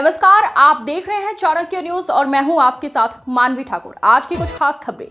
नमस्कार, आप देख रहे हैं चाणक्य न्यूज और मैं हूं आपके साथ मानवी ठाकुर। आज की कुछ खास खबरें।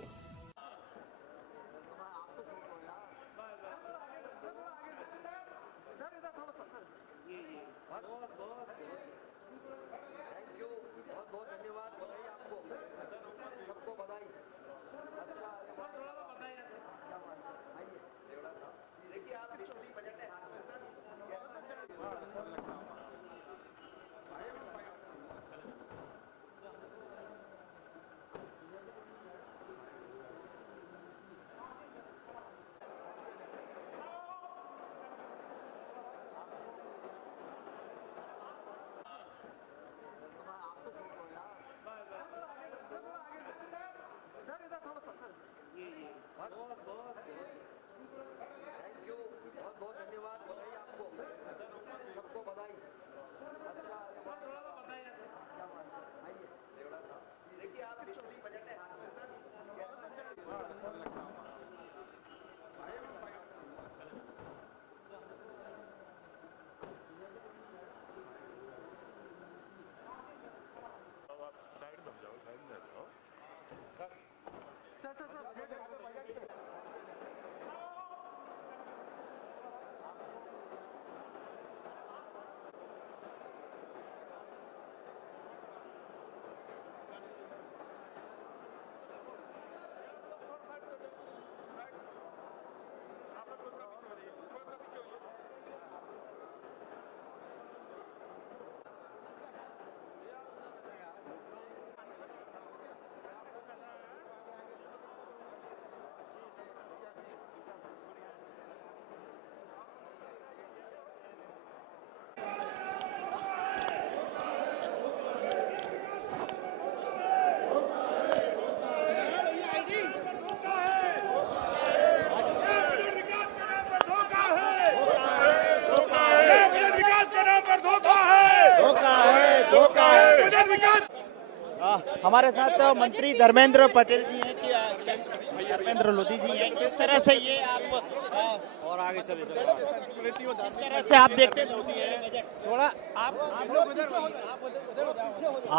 हमारे साथ मंत्री धर्मेंद्र पटेल जी हैं कि धर्मेंद्र लोधी जी हैं। किस तरह से ये आप और आगे चले किस तरह से आप देखते हैं थोड़ा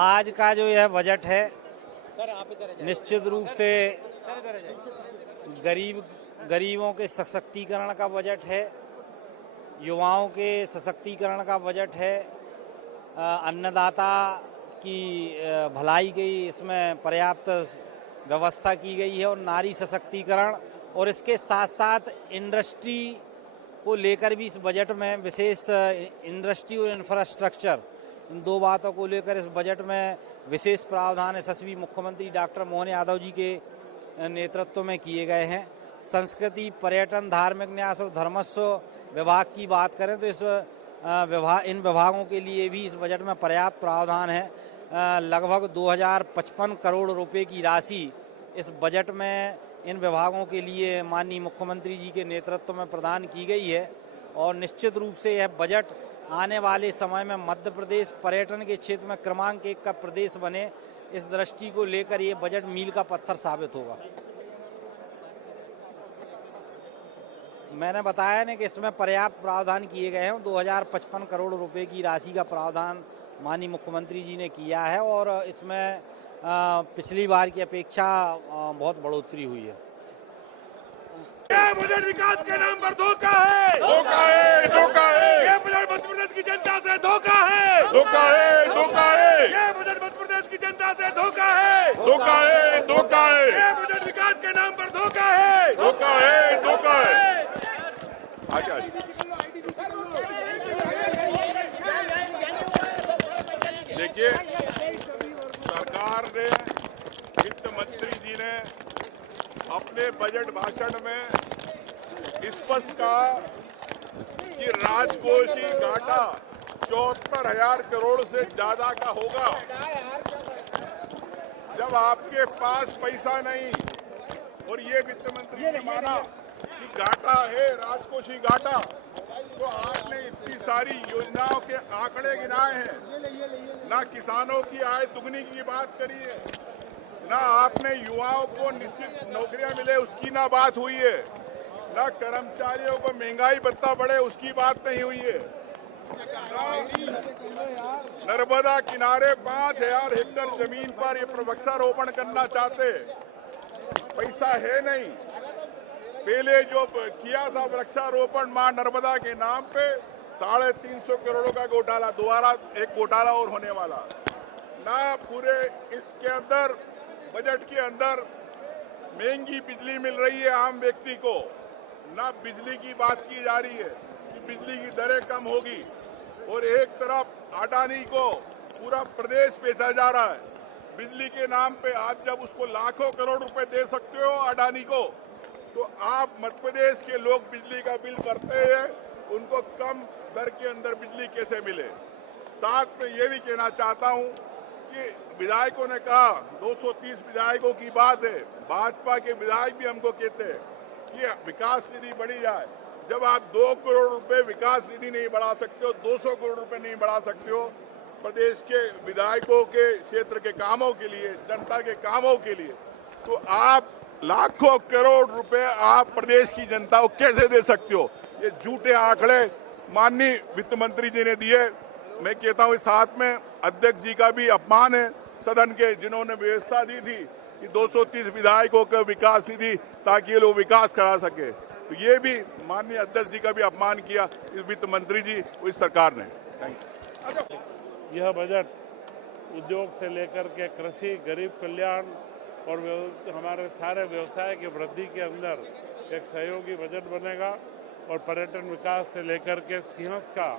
आज का जो यह बजट है निश्चित रूप से गरीबों के सशक्तिकरण का बजट है, युवाओं के सशक्तिकरण का बजट है, अन्नदाता की भलाई की इसमें पर्याप्त व्यवस्था की गई है और नारी सशक्तिकरण और इसके साथ साथ इंडस्ट्री को लेकर भी इस बजट में विशेष इंडस्ट्री और इंफ्रास्ट्रक्चर इन दो बातों को लेकर इस बजट में विशेष प्रावधान यशस्वी मुख्यमंत्री डॉक्टर मोहन यादव जी के नेतृत्व में किए गए हैं। संस्कृति, पर्यटन, धार्मिक न्यास और धर्मस्व विभाग की बात करें तो इस इन विभागों के लिए भी इस बजट में पर्याप्त प्रावधान है। लगभग 2055 करोड़ रुपए की राशि इस बजट में इन विभागों के लिए माननीय मुख्यमंत्री जी के नेतृत्व में प्रदान की गई है और निश्चित रूप से यह बजट आने वाले समय में मध्य प्रदेश पर्यटन के क्षेत्र में क्रमांक 1 का प्रदेश बने, इस दृष्टि को लेकर ये बजट मील का पत्थर साबित होगा। मैंने बताया ना कि इसमें पर्याप्त प्रावधान किए गए हैं। 2055 करोड़ रुपए की राशि का प्रावधान माननीय मुख्यमंत्री जी ने किया है और इसमें पिछली बार की अपेक्षा बहुत बढ़ोतरी हुई है। ये बजट विकास के नाम पर धोखा है, धोखा है, धोखा है। ये बजट मध्य प्रदेश की जनता से धोखा है, धोखा है, धोखा है। ये बजट मध्य प्रदेश की जनता से धोखा है, धोखा है, धोखा है। ये बजट विकास के नाम पर धोखा है, धोखा है, धोखा है। देखिए, सरकार ने, वित्त मंत्री जी ने अपने बजट भाषण में स्पष्ट कहा कि राजकोषीय घाटा 74,000 करोड़ से ज्यादा का होगा। जब आपके पास पैसा नहीं और ये वित्त मंत्री ने माना कि घाटा है, राजकोषीय घाटा, तो आपने इतनी सारी योजनाओं के आंकड़े गिनाए हैं, ना किसानों की आय दुगनी की बात करी है, ना आपने युवाओं को निश्चित नौकरियां मिले उसकी ना बात हुई है, ना कर्मचारियों को महंगाई भत्ता बढ़े उसकी बात नहीं हुई है। नर्मदा किनारे 5,000 हेक्टेयर जमीन पर ये वृक्षारोपण करना चाहते हैं, पैसा है नहीं। पहले जो किया था वृक्षारोपण मां नर्मदा के नाम पे 350 करोड़ का घोटाला, दोबारा एक घोटाला और होने वाला ना। पूरे इसके अंदर बजट के अंदर महंगी बिजली मिल रही है आम व्यक्ति को, ना बिजली की बात की जा रही है कि बिजली की दरें कम होगी, और एक तरफ अडानी को पूरा प्रदेश बेचा जा रहा है बिजली के नाम पे। आप जब उसको लाखों करोड़ रुपए दे सकते हो अडानी को, तो आप मध्य प्रदेश के लोग बिजली का बिल भरते हैं, उनको कम दर के अंदर बिजली कैसे मिले। साथ में ये भी कहना चाहता हूं कि विधायकों ने कहा 230 विधायकों की बात है, भाजपा के विधायक भी हमको कहते हैं कि विकास निधि बढ़ी जाए। जब आप 2 करोड़ रुपए विकास निधि नहीं बढ़ा सकते हो, 200 करोड़ रुपए नहीं बढ़ा सकते हो प्रदेश के विधायकों के क्षेत्र के कामों के लिए, जनता के कामों के लिए, तो आप लाखों करोड़ रुपए आप प्रदेश की जनता को कैसे दे सकते हो। ये झूठे आंकड़े माननीय वित्त मंत्री जी ने दिए। मैं कहता हूँ साथ में अध्यक्ष जी का भी अपमान है सदन के, जिन्होंने व्यवस्था दी थी कि 230 विधायकों का विकास निधि ताकि ये लोग विकास करा सके, तो ये भी माननीय अध्यक्ष जी का भी अपमान किया इस वित्त मंत्री जी और इस सरकार ने। Thank you. यह बजट उद्योग से लेकर के कृषि, गरीब कल्याण और हमारे सारे व्यवसाय की वृद्धि के अंदर एक सहयोगी बजट बनेगा, और पर्यटन विकास से लेकर के सिंहस्थ का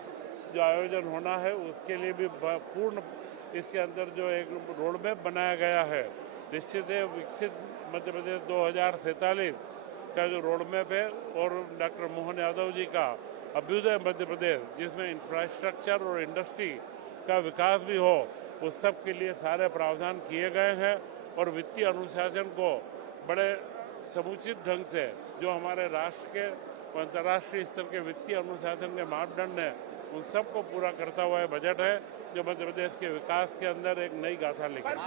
जो आयोजन होना है उसके लिए भी पूर्ण इसके अंदर जो एक रोड मैप बनाया गया है। निश्चित है विकसित मध्य प्रदेश 2047 का जो रोड मैप है, और डॉक्टर मोहन यादव जी का अभ्युदय मध्य प्रदेश, जिसमें इंफ्रास्ट्रक्चर और इंडस्ट्री का विकास भी हो, उस सब के लिए सारे प्रावधान किए गए हैं। और वित्तीय अनुशासन को बड़े समुचित ढंग से जो हमारे राष्ट्र के अंतर्राष्ट्रीय स्तर के वित्तीय अनुशासन के मापदंड हैं, उन सबको पूरा करता हुआ बजट है जो मध्य प्रदेश के विकास के अंदर एक नई गाथा लिखी। आरोप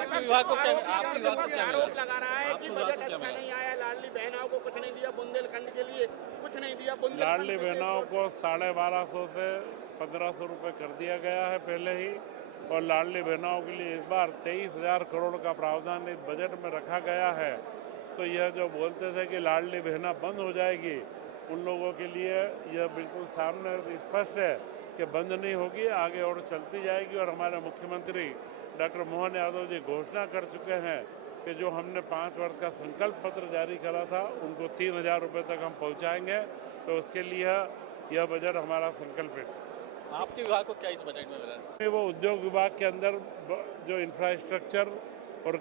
लगा रहा है कि बजट अच्छा नहीं आया, लाडली बहनों को कुछ नहीं दिया, बुंदेलखंड के लिए कुछ नहीं दिया। लाडली बहनों को 1250 से 1500 रुपये कर दिया गया है पहले ही, और लाडली बहनों के लिए इस बार 23,000 करोड़ का प्रावधान इस बजट में रखा गया है। तो यह जो बोलते थे कि लाडली बहना बंद हो जाएगी, उन लोगों के लिए यह बिल्कुल सामने स्पष्ट है कि बंद नहीं होगी, आगे और चलती जाएगी। और हमारे मुख्यमंत्री डॉक्टर मोहन यादव जी घोषणा कर चुके हैं कि जो हमने 5 वर्ष का संकल्प पत्र जारी करा था उनको 3,000 रुपये तक हम पहुंचाएंगे। तो उसके लिए यह बजट हमारा संकल्प है। आपके विभाग को क्या इस बजट में मिला है? वो उद्योग विभाग के अंदर जो इंफ्रास्ट्रक्चर और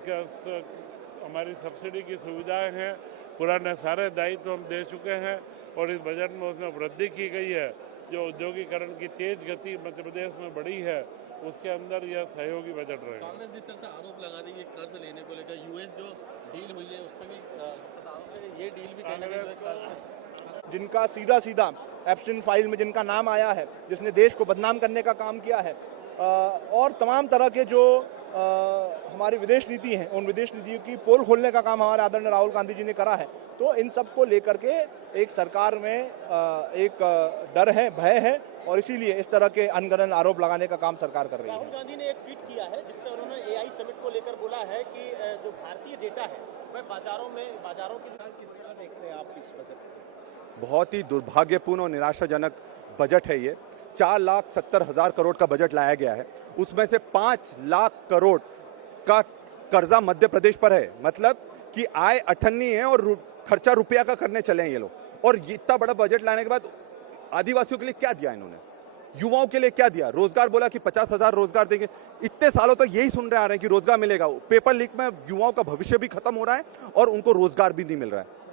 हमारी सब्सिडी की सुविधाएं हैं, पुराने सारे दायित्व हम दे चुके हैं, और इस बजट में उसमें वृद्धि की गई है। जो औद्योगिकरण की तेज गति मध्य प्रदेश में बढ़ी है, उसके अंदर यह सहयोगी बजट रहेगा। कांग्रेस जिस तरह से आरोप लगा रही है कर्ज लेने को लेकर, यूएस जो डील हुई है उस पर भी ये डील भी कहीं जिनका सीधा सीधा एब्स्टिन फाइल में जिनका नाम आया है, जिसने देश को बदनाम करने का काम किया है, और तमाम तरह के जो हमारी विदेश नीति है, उन विदेश नीतियों की पोल खोलने का काम हमारे आदरणीय राहुल गांधी जी ने करा है। तो इन सब को लेकर के एक सरकार में एक डर है, भय है, और इसीलिए इस तरह के अनगनन आरोप लगाने का काम सरकार कर रही है। राहुल गांधी ने एक ट्वीट किया है जिसमें उन्होंने एआई समिट को लेकर बोला है कि जो भारतीय डेटा है वह बाजारों की किस तरह देखते हैं आप इस बजट को? बहुत ही दुर्भाग्यपूर्ण और निराशाजनक बजट है ये। 4,70,000 करोड़ का बजट लाया गया है, उसमें से 5 लाख करोड़ का कर्जा मध्य प्रदेश पर है। मतलब कि आय अठन्नी है और खर्चा रुपया का करने चले हैं ये लोग। और इतना बड़ा बजट लाने के बाद आदिवासियों के लिए क्या दिया इन्होंने, युवाओं के लिए क्या दिया? रोजगार बोला कि 50,000 रोजगार देंगे। इतने सालों तक यही सुन रहे आ रहे हैं कि रोजगार मिलेगा। पेपर लीक में युवाओं का भविष्य भी खत्म हो रहा है और उनको रोजगार भी नहीं मिल रहा है।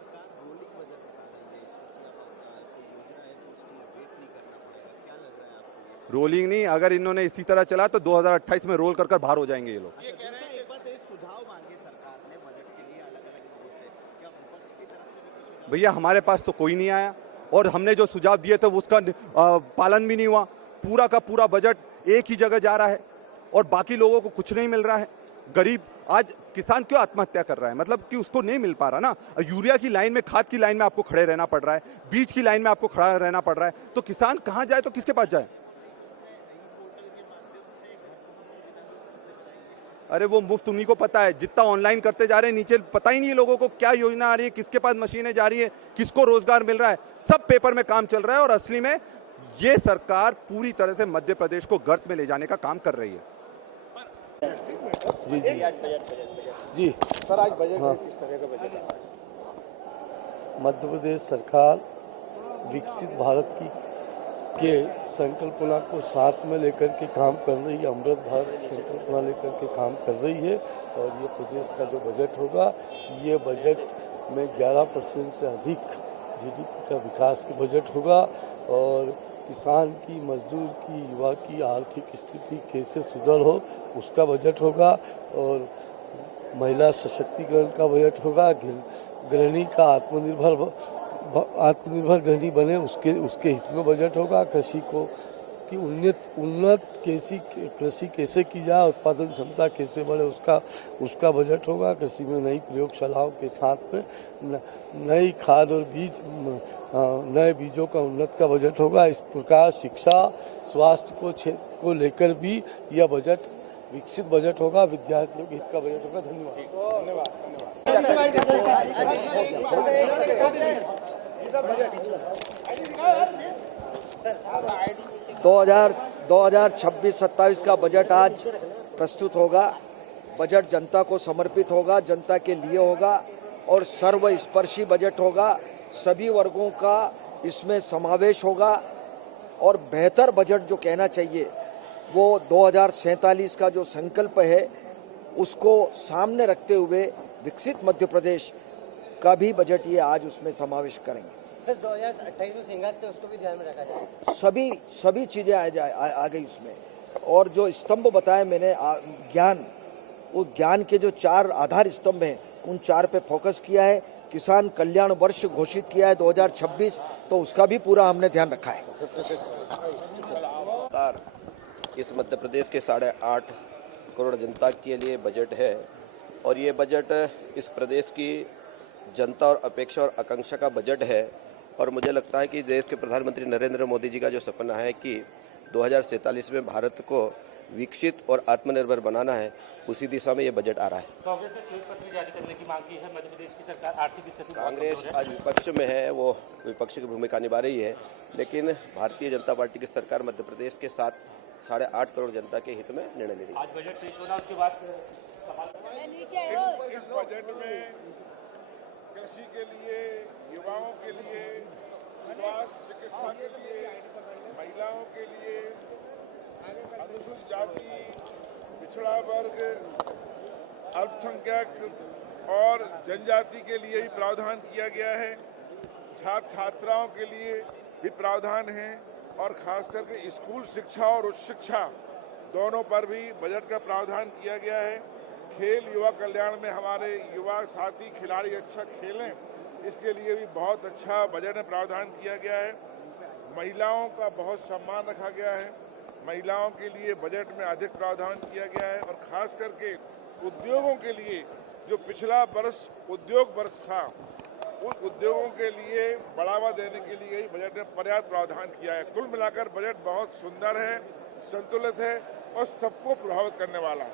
रोलिंग नहीं, अगर इन्होंने इसी तरह चला तो 2028 में रोल कर बाहर हो जाएंगे ये लोग। ये कह रहे हैं एक बात, सुझाव मांगे सरकार ने बजट के लिए अलग-अलग लोगों से, क्या विपक्ष की तरफ से भी कोई सुझाव? भैया हमारे पास तो कोई नहीं आया, और हमने जो सुझाव दिए थे उसका पालन भी नहीं हुआ। पूरा का पूरा बजट एक ही जगह जा रहा है और बाकी लोगों को कुछ नहीं मिल रहा है। गरीब, आज किसान क्यों आत्महत्या कर रहा है? मतलब कि उसको नहीं मिल पा रहा ना। यूरिया की लाइन में, खाद की लाइन में आपको खड़े रहना पड़ रहा है, बीज की लाइन में आपको खड़ा रहना पड़ रहा है, तो किसान कहाँ जाए, तो किसके पास जाए? अरे वो मुफ्त उन्हीं को पता है, जितना ऑनलाइन करते जा रहे हैं नीचे पता ही नहीं है लोगों को क्या योजना आ रही है, किसके पास मशीनें जा रही है, किसको रोजगार मिल रहा है, सब पेपर में काम चल रहा है। और असली में ये सरकार पूरी तरह से मध्य प्रदेश को गर्त में ले जाने का काम कर रही है। जी सर, आज बजट में किस तरह का बजट है? मध्य प्रदेश सरकार विकसित भारत की के संकल्पना को साथ में लेकर के काम कर रही है, अमृत भारत संकल्पना लेकर के काम कर रही है। और ये प्रदेश का जो बजट होगा, ये बजट में 11% से अधिक जीडीपी का विकास का बजट होगा। और किसान की, मजदूर की, युवा की आर्थिक स्थिति कैसे सुधर हो उसका बजट होगा। और महिला सशक्तिकरण का बजट होगा। गृहिणी का आत्मनिर्भर गृहिणी बने उसके हित में बजट होगा। कृषि को की उन्नत कृषि कैसे की जाए, उत्पादन क्षमता कैसे बढ़े उसका बजट होगा। कृषि में नई प्रयोगशालाओं के साथ में नई खाद और नए बीजों का उन्नत का बजट होगा। इस प्रकार शिक्षा, स्वास्थ्य को लेकर भी यह बजट विकसित बजट होगा। विद्यार्थियों के हित का बजट होगा। धन्यवाद। 2026-27 का बजट आज प्रस्तुत होगा। बजट जनता को समर्पित होगा, जनता के लिए होगा और सर्वस्पर्शी बजट होगा। सभी वर्गों का इसमें समावेश होगा और बेहतर बजट जो कहना चाहिए वो 2047 का जो संकल्प है उसको सामने रखते हुए विकसित मध्य प्रदेश का भी बजट ये आज उसमें समावेश करेंगे। सर, 2028 में सिंगास थे, उसको भी ध्यान में रखा जाए। सभी चीजें आ गई उसमें। और जो स्तंभ बताए मैंने, ज्ञान, वो ज्ञान के जो 4 आधार स्तंभ हैं उन 4 पे फोकस किया है। किसान कल्याण वर्ष घोषित किया है 2026, तो उसका भी पूरा हमने ध्यान रखा है। इस मध्य प्रदेश के 8.5 करोड़ जनता के लिए बजट है और ये बजट इस प्रदेश की जनता और अपेक्षा और आकांक्षा का बजट है। और मुझे लगता है कि देश के प्रधानमंत्री नरेंद्र मोदी जी का जो सपना है कि 2047 में भारत को विकसित और आत्मनिर्भर बनाना है, उसी दिशा में ये बजट आ रहा है। कांग्रेस ने श्वेत पत्र जारी करने की मांग की है। मध्य प्रदेश की सरकार आर्थिक स्थिति कांग्रेस आज विपक्ष में है, वो विपक्ष की भूमिका निभा रही है, लेकिन भारतीय जनता पार्टी की सरकार मध्य प्रदेश के साथ 8.5 करोड़ जनता के हित में निर्णय ले रही है। आज बजट पेश होना, उसके बाद इस बजट में कृषि के लिए, युवाओं के लिए, स्वास्थ्य चिकित्सा के लिए, महिलाओं के लिए, अनुसूचित जाति, पिछड़ा वर्ग, अल्पसंख्यक और जनजाति के लिए भी प्रावधान किया गया है। छात्र छात्राओं के लिए भी प्रावधान है और खास करके स्कूल शिक्षा और उच्च शिक्षा दोनों पर भी बजट का प्रावधान किया गया है। खेल युवा कल्याण में हमारे युवा साथी खिलाड़ी अच्छा खेलें, इसके लिए भी बहुत अच्छा बजट में प्रावधान किया गया है। महिलाओं का बहुत सम्मान रखा गया है, महिलाओं के लिए बजट में अधिक प्रावधान किया गया है और खास करके उद्योगों के लिए, जो पिछला वर्ष उद्योग वर्ष था, उन उद्योगों के लिए बढ़ावा देने के लिए बजट में पर्याप्त प्रावधान किया है। कुल मिलाकर बजट बहुत सुंदर है, संतुलित है और सबको प्रभावित करने वाला है।